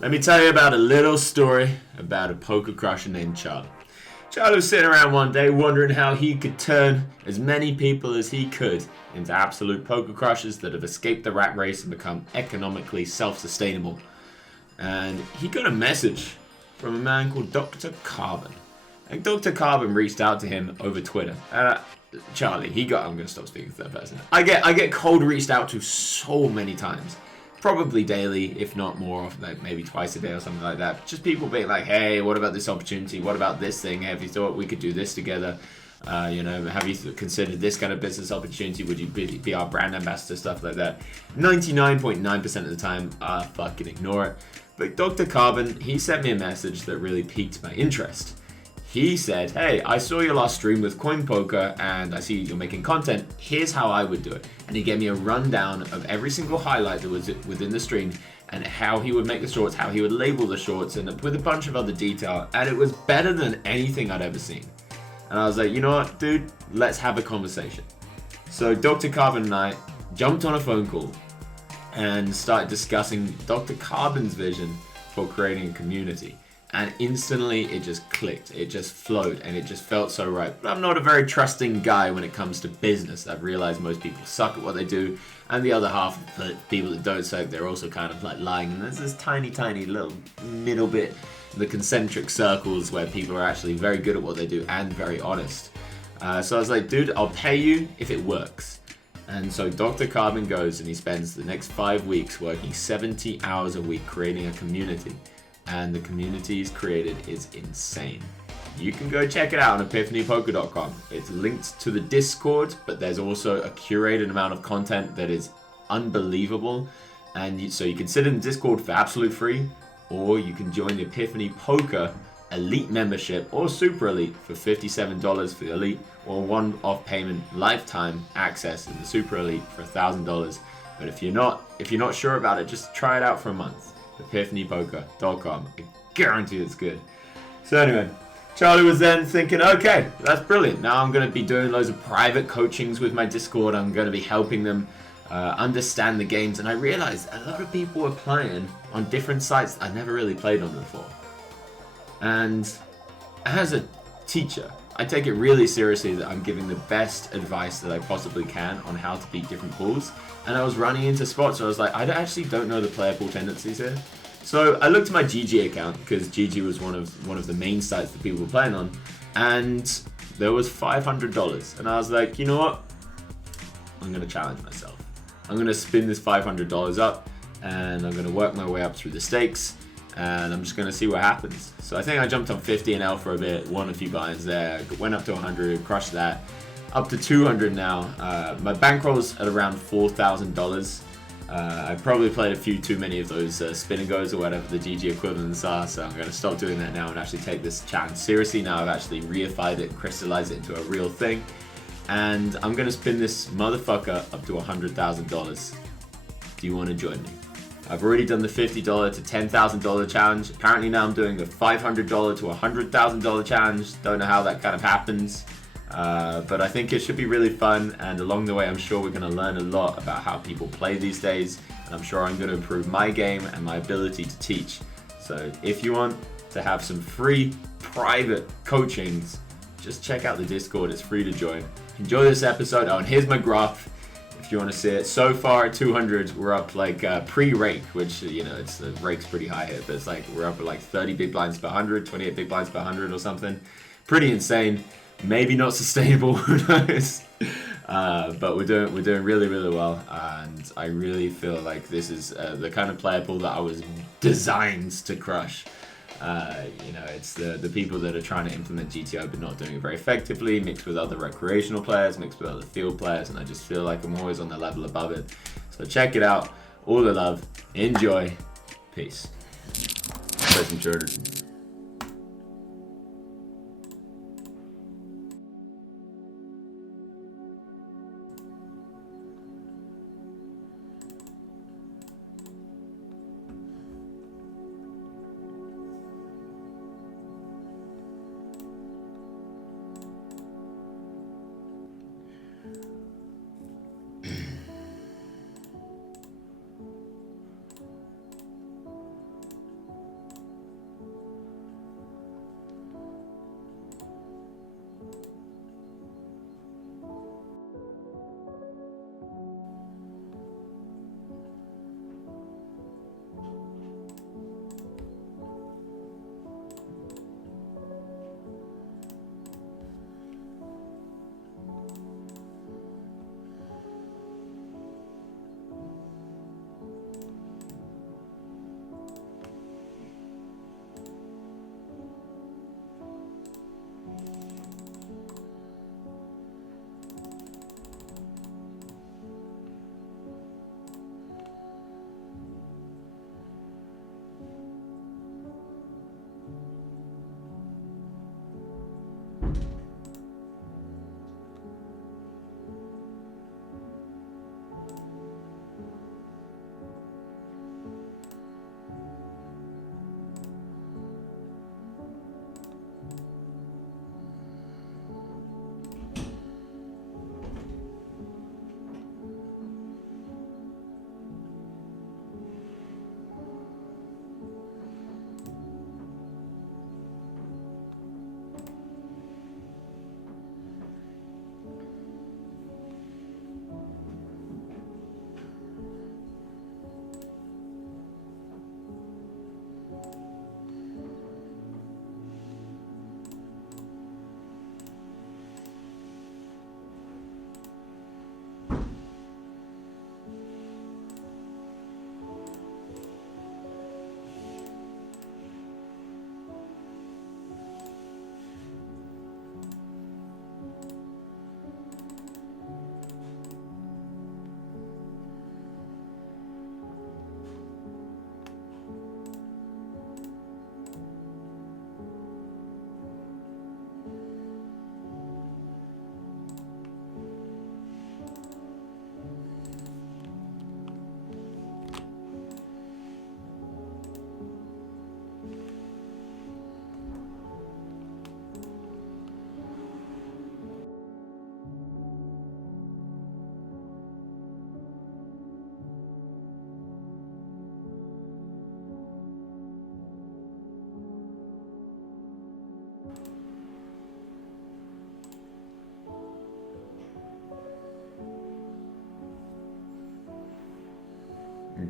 Let me tell you about a little story about a poker crusher named Charlie. Charlie was sitting around one day wondering how he could turn as many people as he could into absolute poker crushers that have escaped the rat race and become economically self-sustainable. And he got a message from a man called Dr. Carbon. And Dr. Carbon reached out to him over Twitter. Charlie, I'm going to stop speaking third person. I get cold reached out to so many times. Probably daily, if not more often, like maybe twice a day or something like that. Just people being like, hey, what about this opportunity? What about this thing? Have you thought we could do this together? Have you considered this kind of business opportunity? Would you be our brand ambassador? Stuff like that. 99.9% of the time, I fucking ignore it. But Dr. Carbon, he sent me a message that really piqued my interest. He said, hey, I saw your last stream with Coin Poker and I see you're making content. Here's how I would do it. And he gave me a rundown of every single highlight that was within the stream and how he would make the shorts, how he would label the shorts, and with a bunch of other detail. And it was better than anything I'd ever seen. And I was like, you know what, dude, let's have a conversation. So Dr. Carbon and I jumped on a phone call and started discussing Dr. Carbon's vision for creating a community. And instantly it just clicked, it just flowed, and it just felt so right. But I'm not a very trusting guy when it comes to business. I've realized most people suck at what they do, and the other half of the people that don't suck, they're also kind of like lying. And there's this tiny little middle bit, the concentric circles where people are actually very good at what they do and very honest. So I was like, dude, I'll pay you if it works. And so Dr. Carbon goes and he spends the next 5 weeks working 70 hours a week creating a community. And the community he's created is insane. You can go check it out on epiphanypoker.com. It's linked to the Discord, but there's also a curated amount of content that is unbelievable. And so you can sit in the Discord for absolute free, or you can join the Epiphany Poker Elite membership or Super Elite for $57 for the Elite, or one-off payment lifetime access in the Super Elite for $1,000. But if you're not sure about it, just try it out for a month. Epiphanypoker.com. I guarantee it's good. So anyway, Charlie was then thinking, okay, that's brilliant. Now I'm going to be doing loads of private coachings with my Discord. I'm going to be helping them understand the games. And I realized a lot of people were playing on different sites I never really played on before. And as a teacher, I take it really seriously that I'm giving the best advice that I possibly can on how to beat different pools. And I was running into spots where I was like, I actually don't know the player pool tendencies here. So I looked at my GG account, because GG was one of the main sites that people were playing on, and there was $500. And I was like, you know what? I'm going to challenge myself. I'm going to spin this $500 up, and I'm going to work my way up through the stakes, and I'm just going to see what happens. So I think I jumped on 50 and L for a bit, won a few buy-ins there, went up to 100, crushed that. Up to 200 now. My bankroll's at around $4,000. I probably played a few too many of those spin and goes or whatever the GG equivalents are, so I'm going to stop doing that now and actually take this challenge seriously. Now I've actually reified it and crystallized it into a real thing. And I'm going to spin this motherfucker up to $100,000. Do you want to join me? I've already done the $50 to $10,000 challenge. Apparently now I'm doing the $500 to $100,000 challenge. Don't know how that kind of happens. But I think it should be really fun, and along the way I'm sure we're going to learn a lot about how people play these days, and I'm sure I'm going to improve my game and my ability to teach. So if you want to have some free private coachings, just check out the Discord, it's free to join. Enjoy this episode. Oh, and here's my graph if you want to see it. So far at 200 we're up like pre-rake, which it's the rake's pretty high here, but it's like we're up at like 30 big blinds per 100, 28 big blinds per 100 or something. Pretty insane. Maybe not sustainable, who knows? But we're doing really, really well, and I really feel like this is the kind of player pool that I was designed to crush. It's the people that are trying to implement GTO but not doing it very effectively, mixed with other recreational players, mixed with other field players, and I just feel like I'm always on the level above it. So check it out. All the love. Enjoy. Peace. Play some shorter.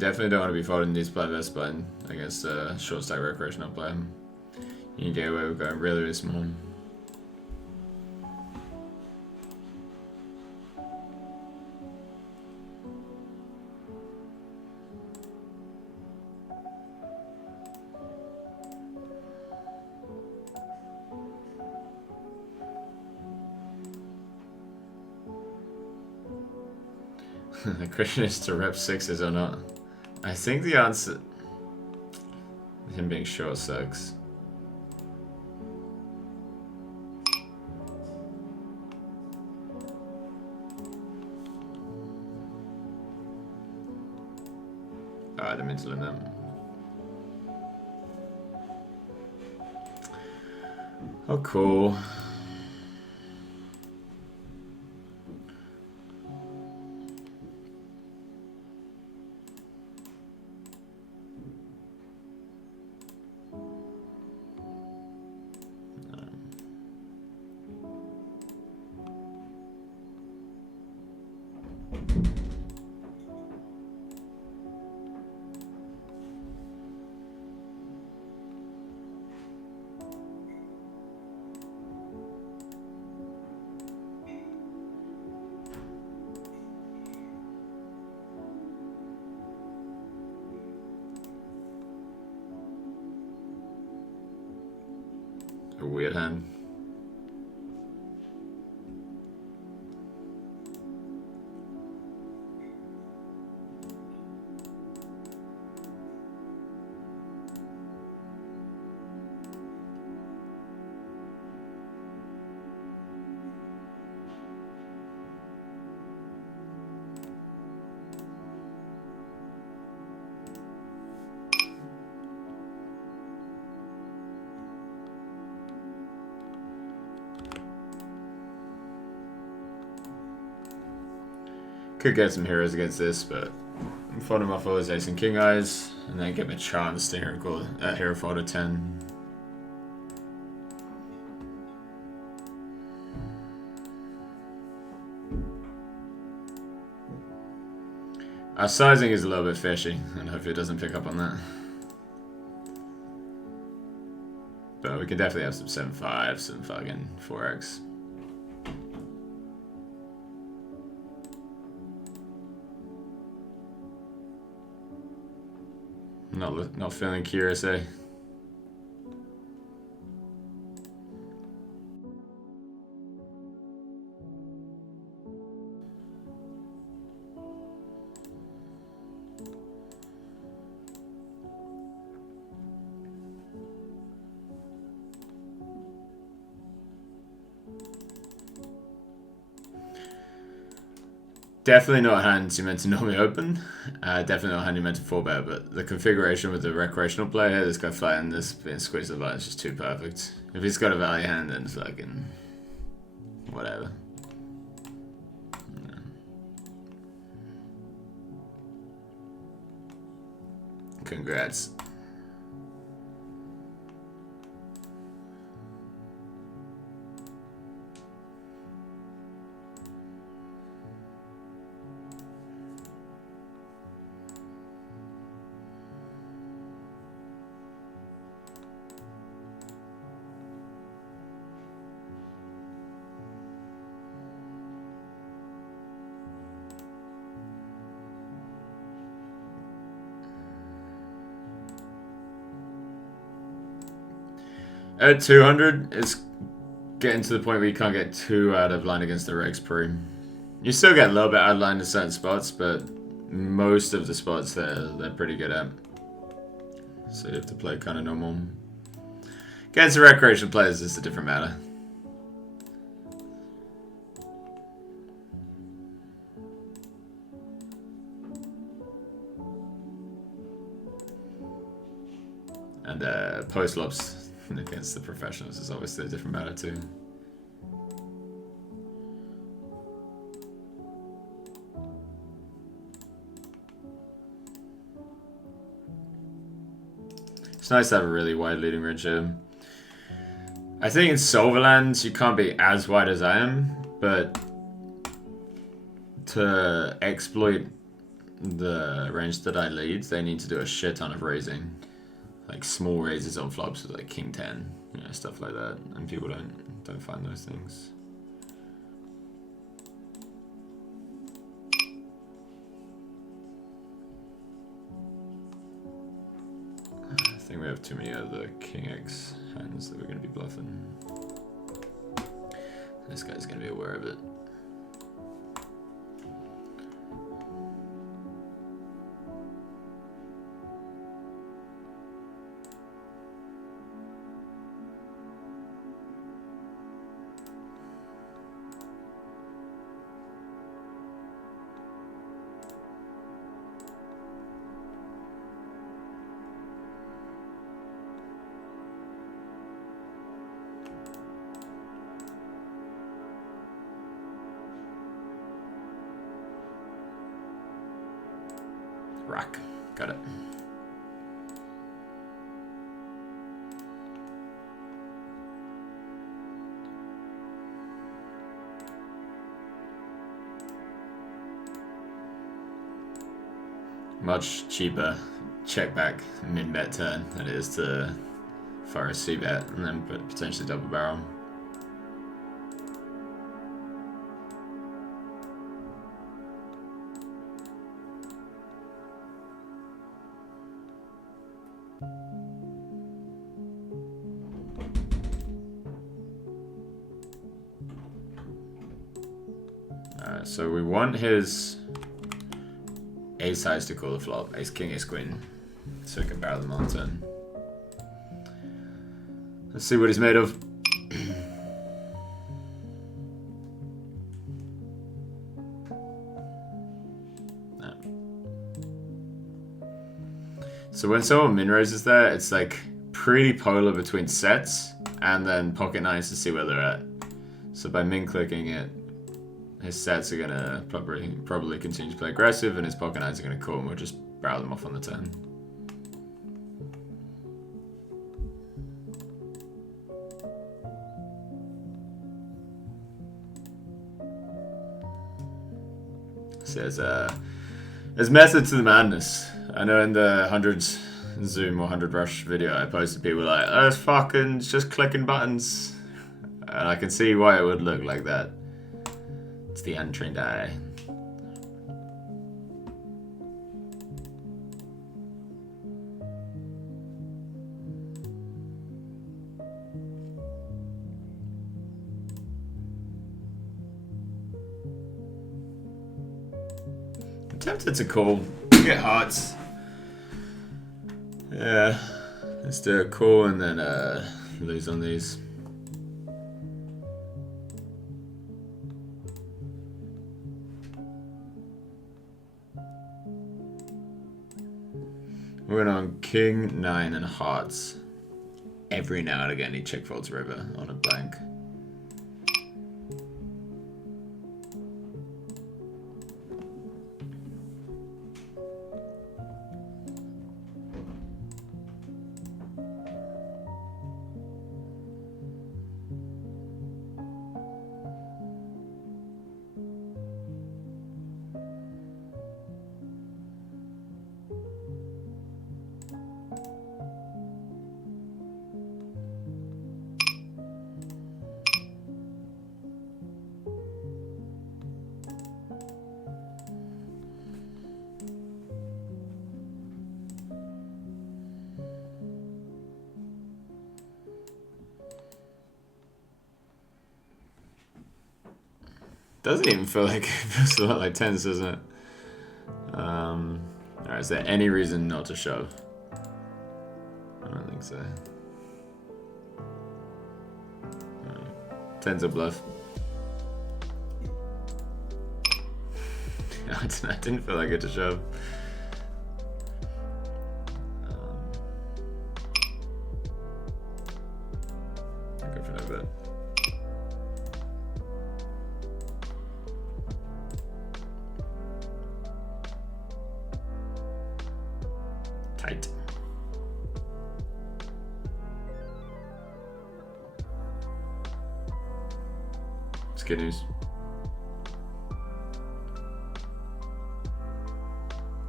definitely don't want to be folding these play best blind against a short stack recreational player. You can get away with going really, really small. The question is to rep sixes or not. I think the answer, him being short, sucks. Oh, I didn't mean to learn that. Oh, cool. A weird hand. Could get some heroes against this, but I'm folding off all his ace and king eyes, and then give him a chance to hero fold a 10. Our sizing is a little bit fishy, and hopefully it doesn't pick up on that. But we can definitely have some 7-5, some fucking 4x. Not feeling curious, eh? Definitely not hands you meant to normally open. Definitely not a hand you meant to 4-bet, but the configuration with the recreational player, this guy flat and this being squeezed to the line is just too perfect. If he's got a value hand, then fucking whatever. Yeah. Congrats. At 200, it's getting to the point where you can't get too out of line against the Rex Pre. You still get a little bit out of line in certain spots, but most of the spots they're pretty good at. So you have to play kind of normal. Against the recreational players, it's a different matter. And post-flops against the professionals is obviously a different matter too. It's nice to have a really wide leading range here. I think in Solverlands you can't be as wide as I am, but to exploit the range that I lead, they need to do a shit ton of raising. Like small raises on flops with like king 10, you know, stuff like that. And people don't find those things. I think we have too many other king X hands that we're going to be bluffing. This guy's going to be aware of it. Rack. Got it. Much cheaper check back min bet turn than it is to fire a C bet and then potentially double barrel. So we want his ace highs to call the flop, ace king, ace queen, so we can barrel them on turn. Let's see what he's made of. No. So when someone min raises there, it's like pretty polar between sets and then pocket nines to see where they're at. So by min clicking it, his sets are gonna probably continue to play aggressive, and his pocket nines are gonna call, and we'll just barrel them off on the turn. So there's method to the madness. I know in the 100 Zoom or 100 Rush video, I posted people like, "Oh, it's fucking just clicking buttons," and I can see why it would look like that. It's the untrained eye. I'm tempted to call. Get hearts. Yeah. Let's do a call and then lose on these. We're going on king, 9, and hearts. Every now and again he check folds river on a blank. Doesn't even feel like it feels a lot like tens, doesn't it? Alright, is there any reason not to shove? I don't think so. Tens a bluff. I didn't feel like it to shove. I'll go for no bet. Tight. It's good news.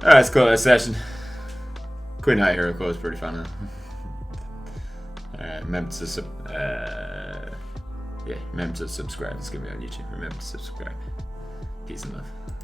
Alright, let's call it a session. Queen High Hero Core is pretty fun, huh? Remember to remember to subscribe. It's gonna be on YouTube. Remember to subscribe. Peace and love.